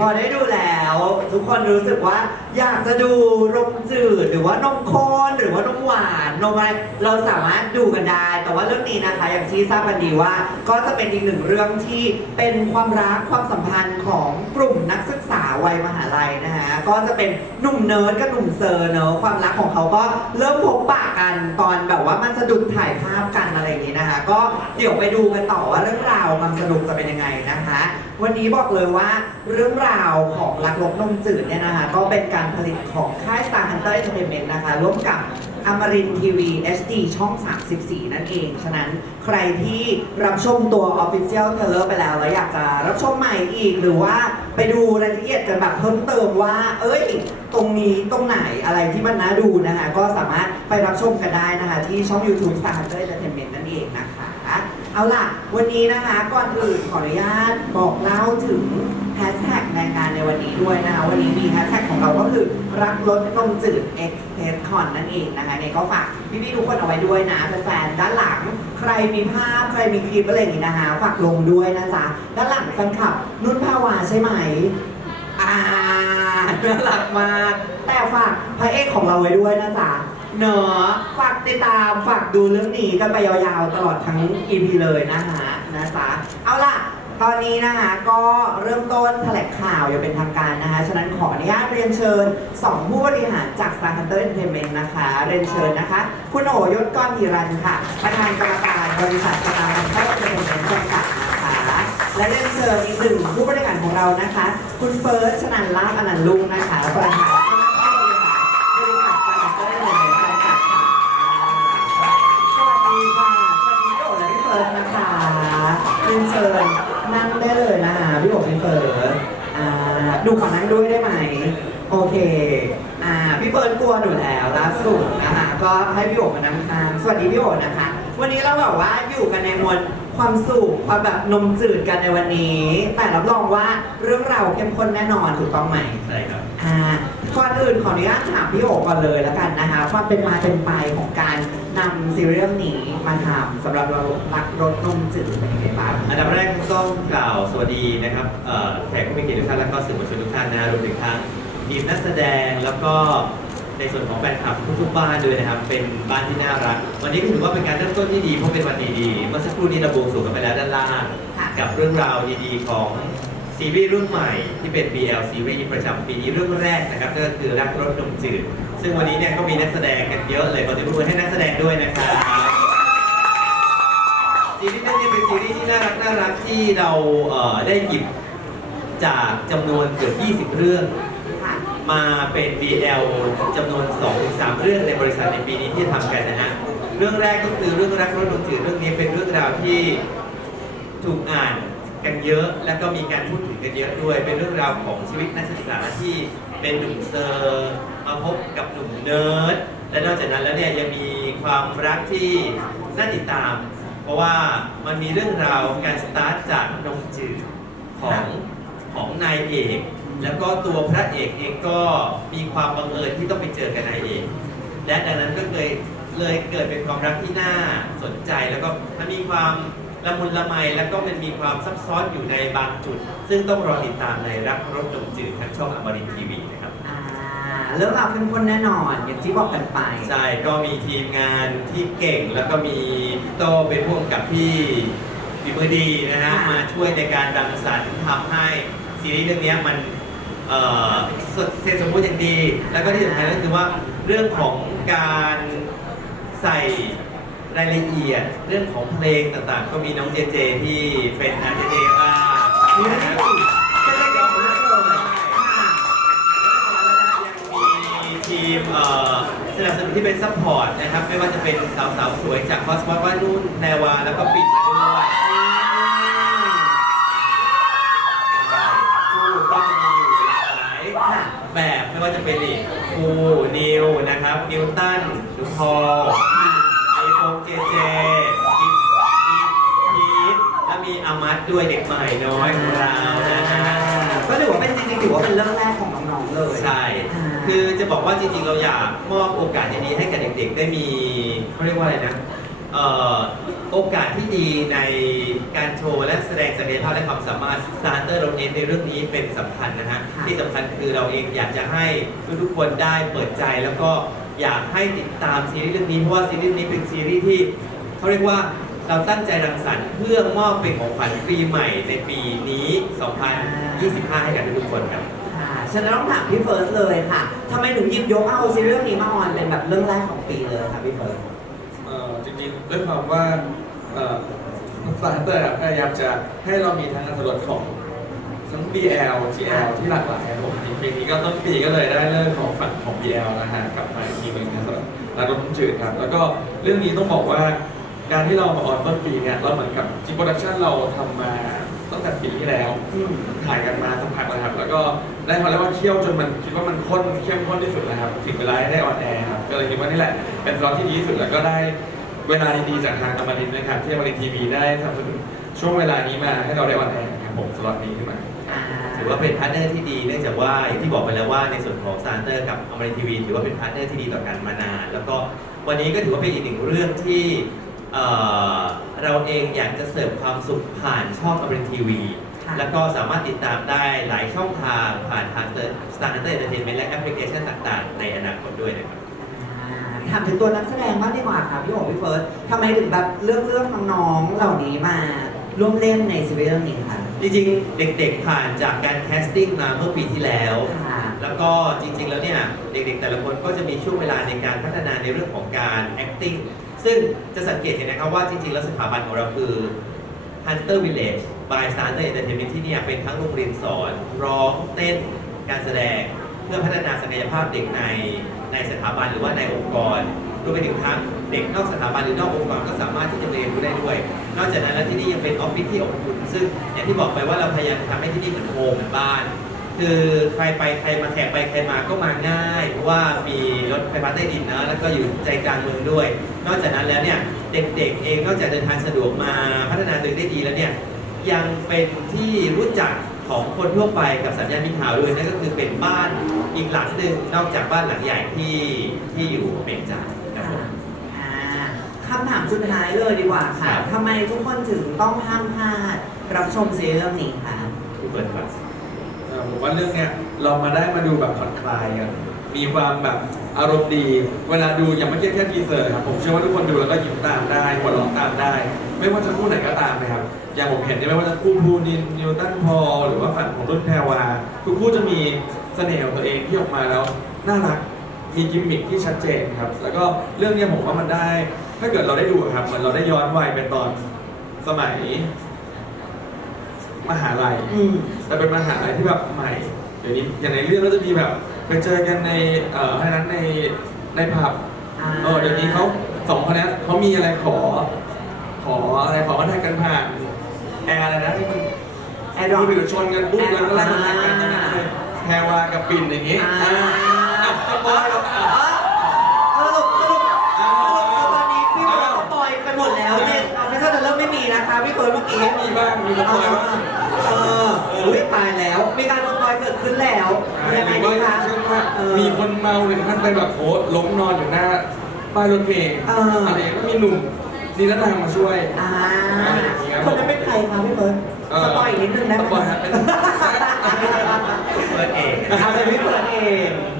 พอได้ดูแล้ว ทุกคนรู้สึกว่า อยากจะดูนมจืดหรือว่านมข้นหรือว่านมหวานนมอะไรเราสามารถดูกันได้ แต่ว่าเรื่องนี้นะคะ อย่างที่ทราบกันดีว่า ก็จะเป็นอีกหนึ่งเรื่องที่เป็นความรักความสัมพันธ์ของกลุ่มนักศึกษาวัยมหาลัยนะคะก็จะเป็นหนุ่มเนิร์ดกับหนุ่มเซอร์เนอะความรักของเขาก็เริ่มพบปะกันตอนแบบว่ามันสะดุดถ่ายภาพกันอะไรอย่างนี้นะคะก็เดี๋ยวไปดูกันต่อว่าเรื่องราวความสนุกจะเป็นยังไงนะคะ วันนี้บอกเลยว่าเรื่องราวของรักลบนมจืดเนี่ยนะคะก็เป็นการผลิตของค่าย Star Hunter Entertainment นะคะร่วมกับอมรินทีวี HD ช่อง 34 นั่นเอง ฉะนั้นใครที่รับชมตัว Official t r a i l e r ไปแล้ว แล้วอยากจะรับชมใหม่อีก หรือว่าไปดูรายละเอียดกันแบบเพิ่มเติมว่า เอ้ย ตรงนี้ตรงไหนอะไรที่มันน่าดูนะคะ ก็สามารถไปรับชมกันได้นะคะ ที่ช่อง YouTube Star Hunter Entertainment นั่นเองนะคะ เอาล่ะ วันนี้นะคะก่อนอื่นขออนุญาตบอกเล่าถึงแฮชแท็กในงานในวันนี้ด้วยนะคะวันนี้มีแฮชแท็กของเราก็คือรักลดนมจืด X p r e s s Con นั่นเองนะคะเนี่ยก็ฝากพี่ๆทุกคนเอาไว้ด้วยนะแฟนๆด้านหลังใครมีภาพใครมีคลิปอะไรอย่างนี้นะคะฝากลงด้วยนะจ๊ะด้านหลังแฟนคลับนุ่นภาวาใช่ไหมอ่าน่ารักมากแต่ฝากพระเอกของเราไว้ด้วยนะจ๊ะ เนอะฝากติดตามฝากดูเรื่องนี้กันไปยาวๆ ตลอดทั้ง EP เลยนะคะนะจ๊ะเอาล่ะ ตอนนี้นะคะก็เริ่มต้นแถลงข่าวอย่างเป็นทางการนะคะฉะนั้นขออนุญาตเรียนเชิญ 2 ผู้บริหารจาก Star Hunter Entertainment นะคะ เรียนเชิญนะคะ คุณโอยศก้อนธีรันค่ะ ประธานกรรมการบริษัท Star Hunter Entertainment จำกัดนะคะและเรียนเชิญอีกหนึ่งผู้บริหารของเรานะคะ คุณเฟิร์สชนันลาภอนันต์ลุงนะคะประธาน ดูขอนั่งด้วยได้ไหม โอเค อ่า พี่เฟิร์นกลัวหนูแล้วล่าสุดนะคะก็ให้พี่โอมานั่งข้างสวัสดีพี่โอนะคะ วันนี้เราแบบว่าอยู่กันในมวลความสุขความแบบนมจืดกันในวันนี้ แต่รับรองว่าเรื่องราวเข้มข้นแน่นอนถูกต้องไหม ใช่ครับ อ่า ก่อนอื่นขออนุญาตถามพี่โอก่อนเลยแล้วกันนะคะความเป็นมาเป็นไปของการนำซีรีส์เรื่องนี้มาทำสำหรับเรารักรถนมจืดเป็นยังไงบ้างอันดับแรกต้องกล่าวสวัสดีนะครับเอ่อแขกผู้มีเกียรติทุกท่านแล้วก็สื่อมวลชนทุกท่านนะรวมถึงทางทีมนักแสดงแล้วก็ในส่วนของแฟนคลับทุกๆบ้านด้วยนะครับ เป็นบ้านที่น่ารัก วันนี้ก็ถือว่าเป็นการเริ่มต้นที่ดีเพราะเป็นวันดีๆเมื่อสักครู่นี้เราบวงสรวงกันไปแล้วด้านล่าง ค่ะ กับเรื่องราวดีๆของ ซีรีส์รุ่นใหม่ที่เป็น BL ซีรีส์ประจำปีนี้เรื่องแรกนะครับก็คือรักรถนมจืด ซึ่งวันนี้เนี่ยก็มีนักแสดงกันเยอะเลยขอเสียงปรบมือให้นักแสดงด้วยนะครับซีรีส์นี้เป็นซีรีส์ที่น่ารักน่ารักที่เราเอ่อได้หยิบจากจำนวนเกือบ 20 เรื่อง มาเป็น BL จำนวน 2-3 เรื่องในบริษัทในปีนี้ที่ทำกันนะฮะเรื่องแรกก็คือเรื่องรักรถดวงจืดเรื่องนี้เป็นเรื่องราวที่ถูกอ่าน กันเยอะ แล้วก็มีการพูดถึงกันเยอะด้วย เป็นเรื่องราวของชีวิตนักศึกษาที่เป็นหนุ่มเซอร์มาพบกับหนุ่มเนิร์ด และนอกจากนั้นแล้วเนี่ยยังมีความรักที่น่าติดตาม เพราะว่ามันมีเรื่องราวการสตาร์ทจากนมจืดของของนายเอก แล้วก็ตัวพระเอกเองก็มีความบังเอิญที่ต้องไปเจอกับนายเอก และดังนั้นก็เลยเลยเกิดเป็นความรักที่น่าสนใจแล้วก็มันมีความ ละมุนละไมแล้วก็มันมีความซับซ้อนอยู่ในบางจุด ซึ่งต้องรอติดตามในรักรถดมจืดทางช่องอมรินทีวีนะครับ อ่าเรื่องราวเข้มข้นแน่นอนอย่างที่บอกกันไป ใช่ก็มีทีมงานที่เก่งแล้วก็มีพี่โตเป็นผู้กำกับที่ฝีมือดีนะฮะค่ะ มาช่วยในการดังสรรค์ทำให้ซีรีส์เรื่องนี้มันเอ่อสดเสร็จสมบูรณ์อย่างดี แล้วก็ที่สำคัญก็คือว่าเรื่องของการใส่ รายละเอียดเรื่องของเพลงต่างๆ ก็มีน้องเจเจที่เป็นอาเจเจว่างนะครับเก่งมากเลยค่ะยังมีทีมเอ่อสนับสนุนที่เป็นซัพพอร์ตนะครับ ไม่ว่าจะเป็นสาวๆสวยจากคอสมอสว่านุ่นแนวาแล้วก็ปิดมาด้วยคู่ก็จะมีอยู่หลากหลายแบบไม่ว่าจะเป็นนี่คูนิวนะครับนิวตันดูพอลไอ ฟงเจเจพีพีทและมีอามัดด้วยเด็กใหม่น้อยของเรานะฮะ ก็ถือว่าเป็นจริงๆถือว่าเป็นเรื่องแรกของน้องๆเลยใช่อ่าคือจะบอกว่าจริงๆ เราอยากมอบโอกาสดีๆให้กับเด็กๆ ได้มีเขาเรียกว่าอะไรนะเอ่อโอกาสที่ดีในการโชว์และแสดงศักยภาพและความสามารถสตาร์เตอร์เราเน้นในเรื่องนี้เป็นสำคัญนะฮะค่ะที่สำคัญคือเราเองอยากจะให้ทุกๆคนได้เปิดใจแล้วก็ อยากให้ติดตามซีรีส์เรื่องนี้เพราะว่าซีรีส์นี้เป็นซีรีส์ที่เขาเรียกว่าเราตั้งใจรังสรรค์เพื่อมอบเป็นของขวัญปีใหม่ในปีนี้ 2025 ให้กับทุกๆคนครับ ค่ะฉะนั้นต้องถามพี่เฟิร์สเลยค่ะทำไมถึงหยิบยกเอาซีรีส์เรื่องนี้มาออนเป็นแบบเรื่องแรกของปีเลยค่ะพี่เฟิร์ส เอ่อจริงๆด้วยความว่าเอ่อสตาร์เตอร์พยายามจะให้เรามีทั้งอัตรสของ ทั้ง BL GL ที่หลากหลายครับผมปีนี้ก็ต้นปีก็เลยได้เรื่องของฝั่งของ BL นะฮะกลับมาอีกทีหนึงนะสำหรับร้านรถจืดครับ แล้วก็เรื่องนี้ต้องบอกว่าการที่เรามาออนต้นปีเนี่ยเราเหมือนกับจิโปรดักชั่นเราทำมาตั้งแต่ปีที่แล้วถ่ายกันมาสักพักแล้วครับ แล้วก็ได้เขาเรียกว่าเคี่ยวจนมันคิดว่ามันข้นเข้มข้นที่สุดแล้วครับถึงเวลาได้ออนแอร์ครับก็เลยคิดว่านี่แหละเป็นสล็อตที่ดีที่สุดแล้วก็ได้เวลาดีๆจากทางอมรินทร์นะครับที่อมรินทีวีได้สนับสนุนช่วงเวลานี้มาให้เราได้ออนแอร์ครับผมสล็อตนี้ขึ้นมา ถือว่าเป็นพาร์ทเนอร์ที่ดีเนื่องจากว่าอย่างที่บอกไปแล้วว่าในส่วนของ s า a เตอร์กับอมรินทีวีถือว่าเป็นพาร์ทเนอร์ที่ดีต่อกันมานาน แล้วก็วันนี้ก็ถือว่าเป็นอีกหนึ่งเรื่องที่เอ่อเราเองอยากจะเสิร์ฟความสุขผ่านช่องอมรินทีวีค่ะแล้วก็สามารถติดตามได้หลายช่องทางผ่านทาง Star Hunter Entertainment และแอปพลิเคชันต่างๆ ในอนาคตด้วยนะครับอ่าถามถึงตัวนักแสดงบ้างดีกว่าค่ะพี่โอ๋พี่เฟิร์สทำไมถึงแบบเลือกเลือกน้องๆเหล่านี้มาร่วมเล่นในซีรีส์เรื่องนี้ค่ะ จริงๆ เด็กๆ ผ่านจากการแคสติ้งมาเมื่อปีที่แล้ว ค่ะแล้วก็จริงๆ แล้วเนี่ยเด็กๆ แต่ละคนก็จะมีช่วงเวลาในการพัฒนาในเรื่องของการ acting ซึ่งจะสังเกตเห็นนะครับว่าจริงๆ แล้วสถาบันของเราคือ Hunter Village by Starter Entertainment ที่เนี่ยเป็นทั้งโรงเรียนสอน ร้องเต้นการแสดง เพื่อพัฒนาศักยภาพเด็กในในสถาบันหรือว่าในองค์กรรวมไปถึงทั้ง เด็กนอกสถาบันหรือนอกองค์กรก็สามารถที่จะเรียนรู้ได้ด้วย นอกจากนั้นแล้วที่นี่ยังเป็นออฟฟิศที่อบอุ่นซึ่งอย่างที่บอกไปว่าเราพยายามทำให้ที่นี่เหมือนโฮมเหมือนบ้าน คือใครไปใครมาแขกไปใครมาก็มาง่าย เพราะว่ามีรถไฟฟ้าใต้ดินนะแล้วก็อยู่ใจกลางเมืองด้วย นอกจากนั้นแล้วเนี่ยเด็กๆเองนอกจากเดินทางสะดวกมาพัฒนาตัวเองได้ดีแล้วเนี่ยยังเป็นที่รู้จักของคนทั่วไปกับสัญญาณมิตรทาวด้วยนั่นก็คือเป็นบ้านอีกหลังหนึ่งนอกจากบ้านหลังใหญ่ที่ที่อยู่เมงจ่ายครับผมอ่า คำถามสุดท้ายเลยดีกว่าค่ะครับทำไมทุกคนถึงต้องห้ามพลาดรับชมซีรีส์เรื่องนี้ค่ะผู้เปิดครับเอ่อผมว่าเรื่องเนี้ยเรามาได้มาดูแบบผ่อนคลายกัน มีความแบบอารมณ์ดี เวลาดูอย่างเมื่อกี้แค่ทีเซอร์นะครับผมเชื่อว่าทุกคนดูแล้วก็ยิ้มตามได้หัวเราะตามได้ ไม่ว่าจะคู่ไหนก็ตามนะครับ อย่างผมเห็นเนี่ยไม่ว่าจะคู่พูนินนิวตันพอลหรือว่าฝั่งของรุ่นแพรวาทุกคู่จะมีเสน่ห์ของตัวเองที่ออกมาแล้วน่ารักมีกิมมิคที่ชัดเจนครับ แล้วก็เรื่องเนี้ยผมว่ามันได้ ถ้าเกิดเราได้ดูอะครับเหมือนเราได้ย้อนวัยไปตอนสมัย มหาลัย อืม แต่เป็นมหาลัยที่แบบใหม่ เดี๋ยวนี้อย่างในเรื่องก็จะมีแบบไปเจอกันในเอ่อให้นั้นในในผับอ่า เออเดี๋ยวนี้เขาสองคนเนี้ยเขามีอะไรขอ ขออะไรขอมาแทกกันผ่านแอร์อะไรนะที่มันแอร์ดรอป มือถือชนกันปุ๊บแอร์แล้วก็ไล่มาแทกกันอ่าตรงนั้นเลยแพรวากับปิ่นอย่างงี้อ่าอ่าอะสปอยล์แล้ มีนะคะพี่เฟิร์สเมื่อกี้มีบ้างมีสปอยล์บ้างเอออุ้ยตายแล้ว มีการสปอยเกิดขึ้นแล้วยังหไงรือดีว่าคะเช่นว่าเออมีคนเมาหนึ่งท่านไปแบบโอ้ล้มนอนอยู่หน้าป้ายรถเมล์เออออะไรอย่างเงี้ยก็มีหนุ่มนิรนามมาช่วยอ่าคนนั้นเป็นใครคะพี่เฟิร์สเออสปอยอีกนิดนึงได้ไหมสปอยฮะเป็นเปิดเองเอาเป็นพี่เฟิร์สเองเ